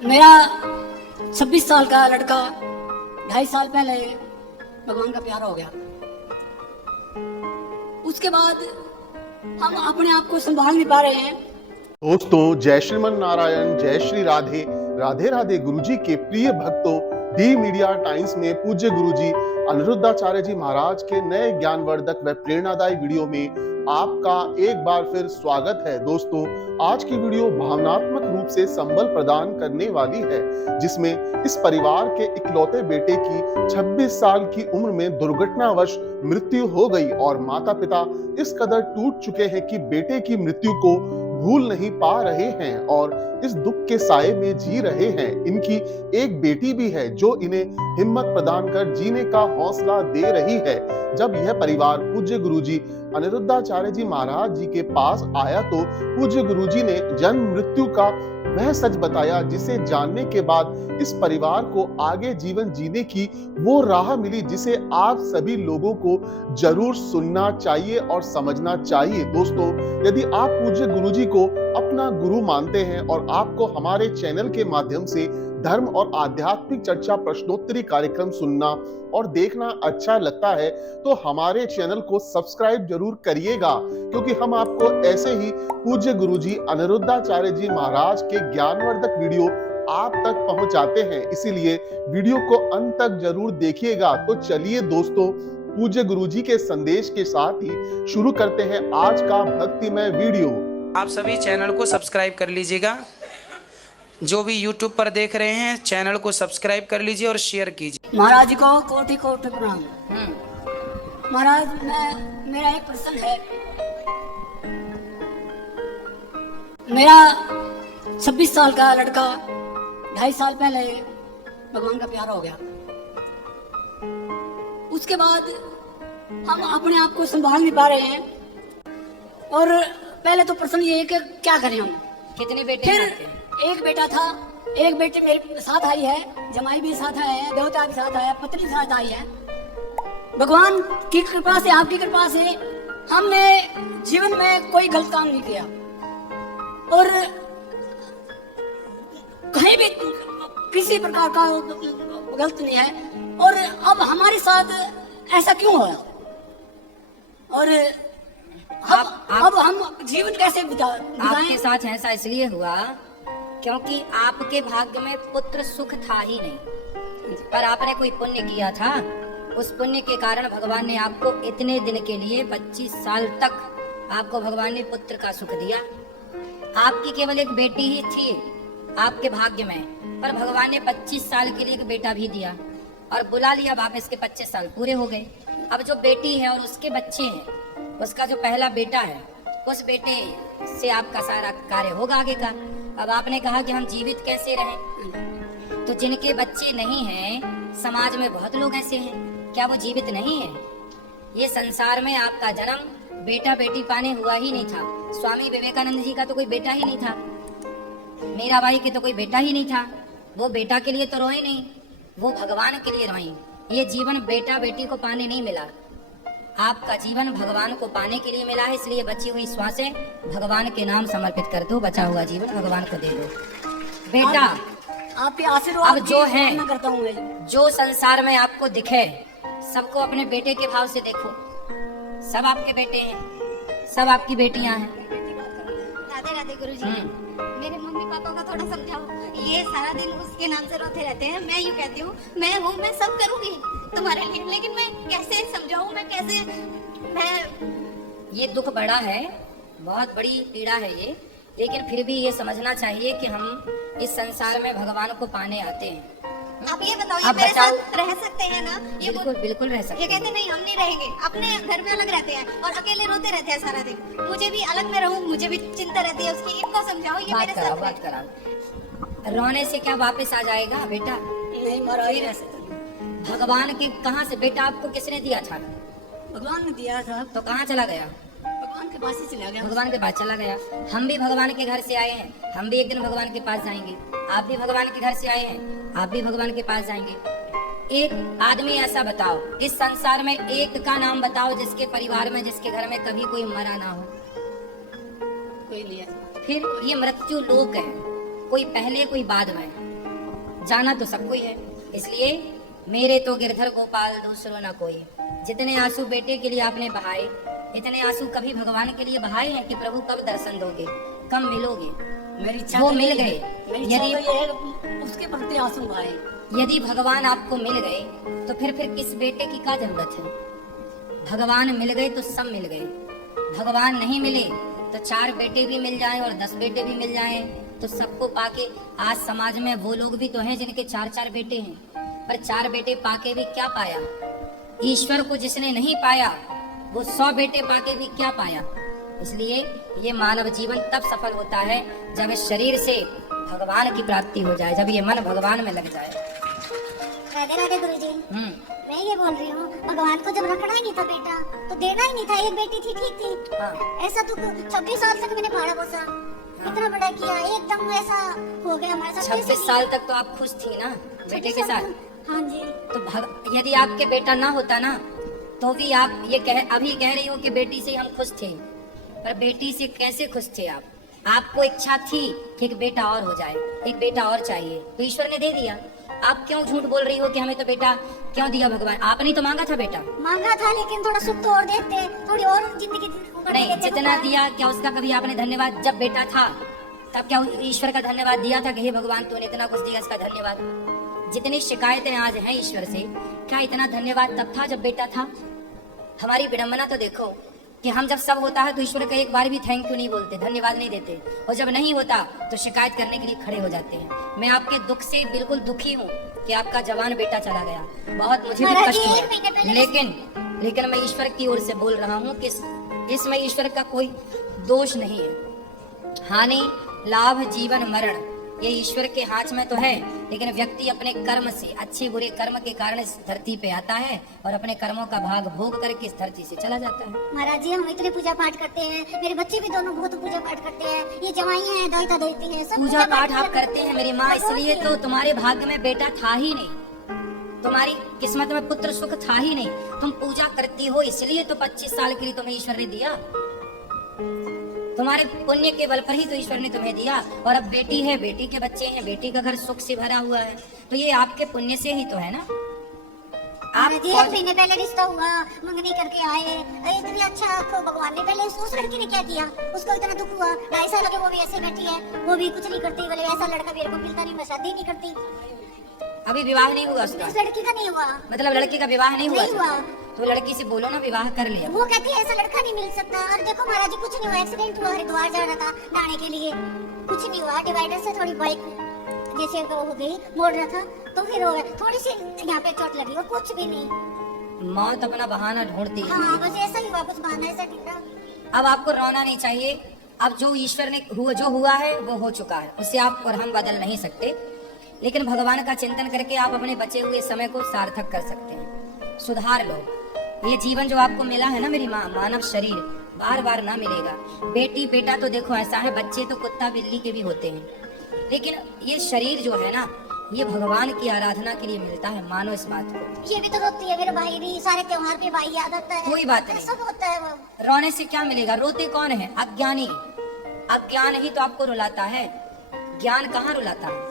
मेरा 26 साल का लड़का 2.5 साल पहले भगवान का प्यारा हो गया। उसके बाद हम अपने आप को संभाल नहीं पा रहे हैं। दोस्तों, जय श्रीमन नारायण, जय श्री राधे राधे राधे। गुरुजी के प्रिय भक्तों, डी मीडिया टाइम्स में पूज्य गुरुजी अनिरुद्धाचार्य जी महाराज के नए ज्ञानवर्धक व प्रेरणादायी वीडियो में आपका एक बार फिर स्वागत है। दोस्तों, आज की वीडियो भावनात्मक रूप से संबल प्रदान करने वाली है, जिसमें इस परिवार के इकलौते बेटे की 26 साल की उम्र में दुर्घटनावश मृत्यु हो गई और माता पिता इस कदर टूट चुके हैं कि बेटे की मृत्यु को भूल नहीं पा रहे हैं और इस दुख के साये में जी रहे हैं। इनकी एक बेटी भी है जो इन्हें हिम्मत प्रदान कर जीने का हौसला दे रही है। जब यह परिवार पूज्य गुरुजी अनिरुद्धाचार्य जी महाराज जी के पास आया तो पूज्य गुरुजी ने जन्म मृत्यु का वह सच बताया जिसे जानने के बाद इस परिवार को आगे जीवन जीने की वो राह मिली, जिसे आप सभी लोगों को जरूर सुनना चाहिए और समझना चाहिए। दोस्तों, यदि आप पूज्य गुरुजी को अपना गुरु मानते हैं और आपको हमारे चैनल के माध्यम से धर्म और आध्यात्मिक चर्चा प्रश्नोत्तरी कार्यक्रम सुनना और देखना अच्छा लगता है तो हमारे चैनल को सब्सक्राइब जरूर करिएगा, क्योंकि हम आपको ऐसे ही पूज्य गुरुजी अनिरुद्धाचार्य जी महाराज के ज्ञानवर्धक वीडियो आप तक पहुंचाते हैं। इसीलिए वीडियो को अंत तक जरूर देखिएगा। तो चलिए दोस्तों, पूज्य गुरुजी के संदेश के साथ ही शुरू करते हैं आज का भक्तिमय वीडियो। आप सभी चैनल को सब्सक्राइब कर लीजिएगा। जो भी YouTube पर देख रहे हैं, चैनल को सब्सक्राइब कर लीजिए और शेयर कीजिए। महाराज जी को कोटि कोटि प्रणाम। महाराज, मेरा एक प्रश्न है। मेरा 26 साल का लड़का 2.5 साल पहले भगवान का प्यारा हो गया। उसके बाद हम अपने आप को संभाल नहीं पा रहे हैं और पहले तो प्रश्न ये है कि क्या करें हम। कितने बेटे फिर हैं? एक बेटा था, एक बेटे मेरे साथ आई है, जमाई भी साथ आए हैं, देवता भी साथ आया, पत्नी साथ आई है। भगवान की कृपा से, आपकी कृपा से हमने जीवन में कोई गलत काम नहीं किया और कहीं भी किसी प्रकार का गलत नहीं है। और अब हमारे साथ ऐसा क्यों हुआ और अब हम जीवन कैसे बिताएं? आपके साथ ऐसा इसलिए हुआ क्योंकि आपके भाग्य में पुत्र सुख था ही नहीं, पर आपने कोई पुण्य किया था। उस पुण्य के कारण भगवान ने आपको इतने दिन के लिए 25 साल तक आपको भगवान ने पुत्र का सुख दिया। आपकी केवल एक बेटी ही थी आपके भाग्य में, पर भगवान ने 25 साल के लिए एक बेटा भी दिया और बुला लिया। अब आप इसके 25 साल पूरे हो गए। अब जो बेटी है और उसके बच्चे हैं, उसका जो पहला बेटा है, उस बेटे से आपका सारा कार्य होगा आगे का। अब आपने कहा कि हम जीवित कैसे रहें, तो जिनके बच्चे नहीं हैं, समाज में बहुत लोग ऐसे हैं, क्या वो जीवित नहीं है? ये संसार में आपका जन्म बेटा बेटी पाने हुआ ही नहीं था। स्वामी विवेकानंद जी का तो कोई बेटा ही नहीं था, मीराबाई के तो कोई बेटा ही नहीं था। वो बेटा के लिए तो रोए नहीं, वो भगवान के लिए रोई। ये जीवन बेटा बेटी को पाने नहीं मिला, आपका जीवन भगवान को पाने के लिए मिला है। इसलिए बची हुई श्वासें भगवान के नाम समर्पित कर दो, बचा हुआ जीवन भगवान को दे दो। बेटा, आपके आशीर्वाद अब जो है, करता हूँ मैं। जो संसार में आपको दिखे, सबको अपने बेटे के भाव से देखो। सब आपके बेटे हैं, सब आपकी बेटियां हैं। राधे राधे गुरुजी। मेरे मम्मी पापा का थोड़ा समझाओ। ये सारा दिन उसके नाम से रोते रहते हैं। मैं यूँ कहती हूँ, मैं हूँ, मैं सब करूँगी तुम्हारे लिए, लेकिन मैं कैसे समझाऊँ, ये दुख बड़ा है, बहुत बड़ी पीड़ा है ये, लेकिन फिर भी ये समझना चाहिए कि हम इस संसार में भगवान को पाने आते हैं। आप ये बताओ, ये मेरे साथ रह सकते हैं ना? ये बिल्कुल बिल्कुल रह सकते ये हैं। कहते नहीं हम नहीं रहेंगे, अपने घर में अलग रहते हैं और अकेले रोते रहते हैं सारा दिन। मुझे भी अलग में रहूं, मुझे भी चिंता रहती है उसकी। इनको समझाओ, ये मेरे साथ बात कराओ। रोने से क्या वापस आ जाएगा बेटा? नहीं महाराज, रह सकते। भगवान के कहाँ से बेटा आपको किसने दिया था? भगवान ने दिया था। तो कहाँ चला गया? भगवान के पास ही चला गया। भगवान के पास चला गया। हम भी भगवान के घर से आए हैं, हम भी एक दिन भगवान के पास जाएंगे। आप भी भगवान के घर से आए हैं, आप भी भगवान के पास जाएंगे। एक आदमी ऐसा बताओ, इस संसार में एक का नाम बताओ जिसके परिवार में, जिसके घर में कभी कोई मरा ना हो। कोई नहीं है। फिर ये मृत्यु लोक है, कोई पहले कोई बाद में। जाना तो सबको ही है। इसलिए मेरे तो गिरधर गोपाल दूसरो न कोई। जितने आंसू बेटे के लिए आपने बहाए, इतने आंसू कभी भगवान के लिए बहाए हैं कि प्रभु कब दर्शन दोगे, कब मिलोगे? मेरी इच्छा वो तो मिल यही है। गए। मेरी इच्छा यदि तो ये है उसके प्रति आंसू बहाए। यदि भगवान आपको मिल गए तो फिर किस बेटे की क्या जरूरत है? भगवान मिल गए तो सब मिल गए। भगवान नहीं मिले तो 4 बेटे भी मिल जाएं और 10 बेटे भी मिल जाएं तो सबको पाके, आज समाज में वो लोग भी तो हैं जिनके 4-4 बेटे हैं, पर 4 बेटे पाके भी क्या पाया? ईश्वर को जिसने नहीं पाया वो 100 बेटे पाके भी क्या पाया? इसलिए ये मानव जीवन तब सफल होता है जब इस शरीर से भगवान की प्राप्ति हो जाए, जब ये मन भगवान में लग जाए। राधे राधे गुरुजी। मैं ये बोल रही हूँ, भगवान को जब रखना ही नहीं था बेटा तो देना ही नहीं था। एक बेटी थी, ठीक थी। हाँ। ऐसा तो 26 साल तक मैंने पाला पोसा, इतना बड़ा किया, एकदम ऐसा हो गया हमारे साथ। 26 साल तक तो आप खुश थी ना बेटे के साथ? हाँ जी। तो यदि आपके बेटा ना होता ना तो भी आप ये अभी कह रही हो कि बेटी से हम खुश थे, पर बेटी से कैसे खुश थे आप? आपको इच्छा थी कि एक बेटा और हो जाए, एक बेटा और चाहिए, तो ईश्वर ने दे दिया। आप क्यों झूठ बोल रही हो कि हमें तो बेटा क्यों दिया भगवान? आपने तो मांगा था बेटा। मांगा था, लेकिन थोड़ा सुख तो और देते, थोड़ी और जिंदगी नहीं, जितना दिया क्या उसका कभी आपने धन्यवाद? जब बेटा था तब क्या ईश्वर का धन्यवाद दिया था कि हे भगवान तूने इतना कुछ दिया, इसका धन्यवाद? जितनी शिकायतें आज हैं ईश्वर से, क्या इतना धन्यवाद तब था जब बेटा था? हमारी विडंबना तो देखो कि हम जब सब होता है तो ईश्वर का एक बार भी थैंक यू नहीं बोलते, धन्यवाद नहीं देते, और जब नहीं होता तो शिकायत करने के लिए खड़े हो जाते हैं। मैं आपके दुख से बिल्कुल दुखी हूँ कि आपका जवान बेटा चला गया, बहुत मुझे भी कष्ट है, लेकिन मैं ईश्वर की ओर से बोल रहा हूँ कि इसमें ईश्वर का कोई दोष नहीं है। हानि लाभ जीवन मरण ये ईश्वर के हाथ में तो है, लेकिन व्यक्ति अपने कर्म से, अच्छे बुरे कर्म के कारण इस धरती पे आता है और अपने कर्मों का भाग भोग करके इस धरती से चला जाता है। महाराज जी हम इतने पूजा पाठ करते हैं, मेरे बच्चे भी दोनों बहुत पूजा पाठ करते हैं, ये जवाई हैं, दाई दादी हैं, सब पूजा पाठ आप करते हैं मेरी माँ, इसलिए तो तुम्हारे भाग्य में बेटा था ही नहीं, तुम्हारी किस्मत में पुत्र सुख था ही नहीं। तुम पूजा करती हो इसलिए तो 25 साल के लिए तुम्हें ईश्वर ने दिया, तुम्हारे पुण्य के बल पर ही तो ईश्वर ने तुम्हें दिया। और अब बेटी है, बेटी के बच्चे हैं, बेटी का घर सुख से भरा हुआ है, तो ये आपके पुण्य से ही तो है ना। आप 1 महीने पहले रिश्ता हुआ, मंगनी करके आए, इतनी अच्छा आपको भगवान ने पहले उस लड़की ने क्या दिया, उसको इतना दुख हुआ, 2.5 साल लगे, वो भी ऐसे बैठी है, वो भी कुछ नहीं करती, बोले ऐसा लड़का मेरे को मिलता नहीं, मैं शादी नहीं करती। अभी विवाह नहीं हुआ उसका? इस लड़की का नहीं हुआ, मतलब लड़की का विवाह नहीं हुआ? नहीं हुआ। तो लड़की से बोलो ना विवाह कर लिया। वो कहती है ऐसा लड़का नहीं मिल सकता। और देखो महाराज जी कुछ नहीं हुआ, एक्सीडेंट हुआ, हरिद्वार जा रहा था नहाने के लिए, कुछ नहीं हुआ, डिवाइडर से थोड़ी बाइक जैसे वो हो गई, मोड़ रहा था तो फिर हो गया, थोड़ी सी यहाँ पे चोट लगी और कुछ भी नहीं। मौत अपना बहाना ढूंढती है। हाँ बस ऐसा ही हुआ, कुछ बहाना ऐसा ढूंढा। अब आपको रोना नहीं चाहिए, अब जो ईश्वर ने जो हुआ है वो हो चुका है, उसे आप और हम बदल नहीं सकते, लेकिन भगवान का चिंतन करके आप अपने बचे हुए समय को सार्थक कर सकते हैं, सुधार लो। ये जीवन जो आपको मिला है ना मेरी माँ, मानव शरीर बार बार ना मिलेगा। बेटी बेटा तो देखो ऐसा है, बच्चे तो कुत्ता बिल्ली के भी होते हैं, लेकिन ये शरीर जो है ना ये भगवान की आराधना के लिए मिलता है, मानो इस बात को। ये भी तो रोती है, मेरे भाई भी सारे त्योहार पे भाई याद आता है। कोई बात नहीं, सब होता है वो। रोने से क्या मिलेगा? रोते कौन है? अज्ञानी। अज्ञान ही तो आपको रुलाता है, ज्ञान कहाँ रुलाता है?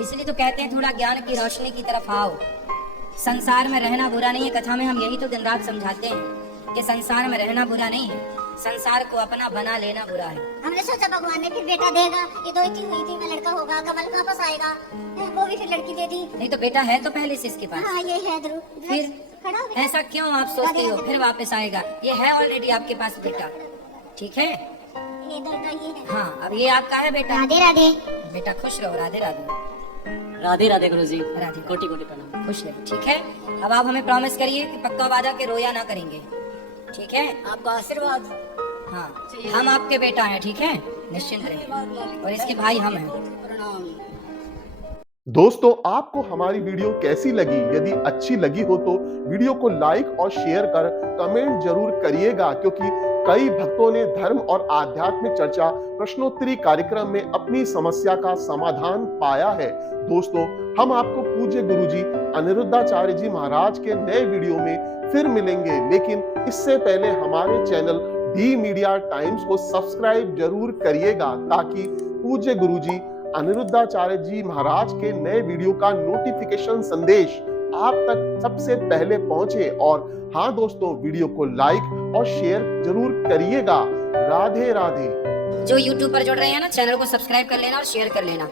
इसलिए तो कहते हैं थोड़ा ज्ञान की रोशनी की तरफ आओ। संसार में रहना बुरा नहीं है, कथा में हम यही तो दिन रात समझाते हैं कि संसार में रहना बुरा नहीं है, संसार को अपना बना लेना बुरा है। हमने सोचा भगवान ने फिर बेटा देगा, ये दो ही हुई थी, मैं लड़का होगा, कमल वापस आएगा, वो भी फिर लड़की दे दी। नहीं तो बेटा है तो पहले से इसके पास। हाँ ये है ध्रुव। फिर खड़ा हो गया। ऐसा क्यों आप सोचते हो फिर वापस आएगा? ये है ऑलरेडी आपके पास बेटा, ठीक है? ये दो ये है। हाँ अब ये आपका है बेटा। राधे राधे। बेटा खुश रहो, राधे राधे। राधे राधे गुरुजी, राधे कोटि कोटि प्रणाम। खुश रहे, ठीक है? अब आप हमें प्रॉमिस करिए कि पक्का वादा के रोया ना करेंगे, ठीक है? आपका आशीर्वाद। हाँ हम आपके बेटा हैं, ठीक है? निश्चिंत रहिए, और इसके भाई हम हैं। प्रणाम। दोस्तों आपको हमारी वीडियो कैसी लगी? यदि अच्छी लगी हो तो वीडियो को लाइक और शेयर कर कमेंट जरूर करिएगा, क्योंकि कई भक्तों ने धर्म और आध्यात्मिक चर्चा प्रश्नोत्तरी कार्यक्रम में अपनी समस्या का समाधान पाया है। दोस्तों हम आपको पूज्य गुरुजी अनिरुद्धाचार्य जी महाराज के नए वीडियो में फिर मिलेंगे, लेकिन इससे पहले हमारे चैनल डी मीडिया टाइम्स को सब्सक्राइब जरूर करिएगा, ताकि पूज्य गुरुजी अनिरुद्धाचार्य जी महाराज के नए वीडियो का नोटिफिकेशन संदेश आप तक सबसे पहले पहुंचे। और हाँ दोस्तों, वीडियो को लाइक और शेयर जरूर करिएगा। राधे राधे। जो यूट्यूब पर जुड़ रहे हैं ना, चैनल को सब्सक्राइब कर लेना और शेयर कर लेना।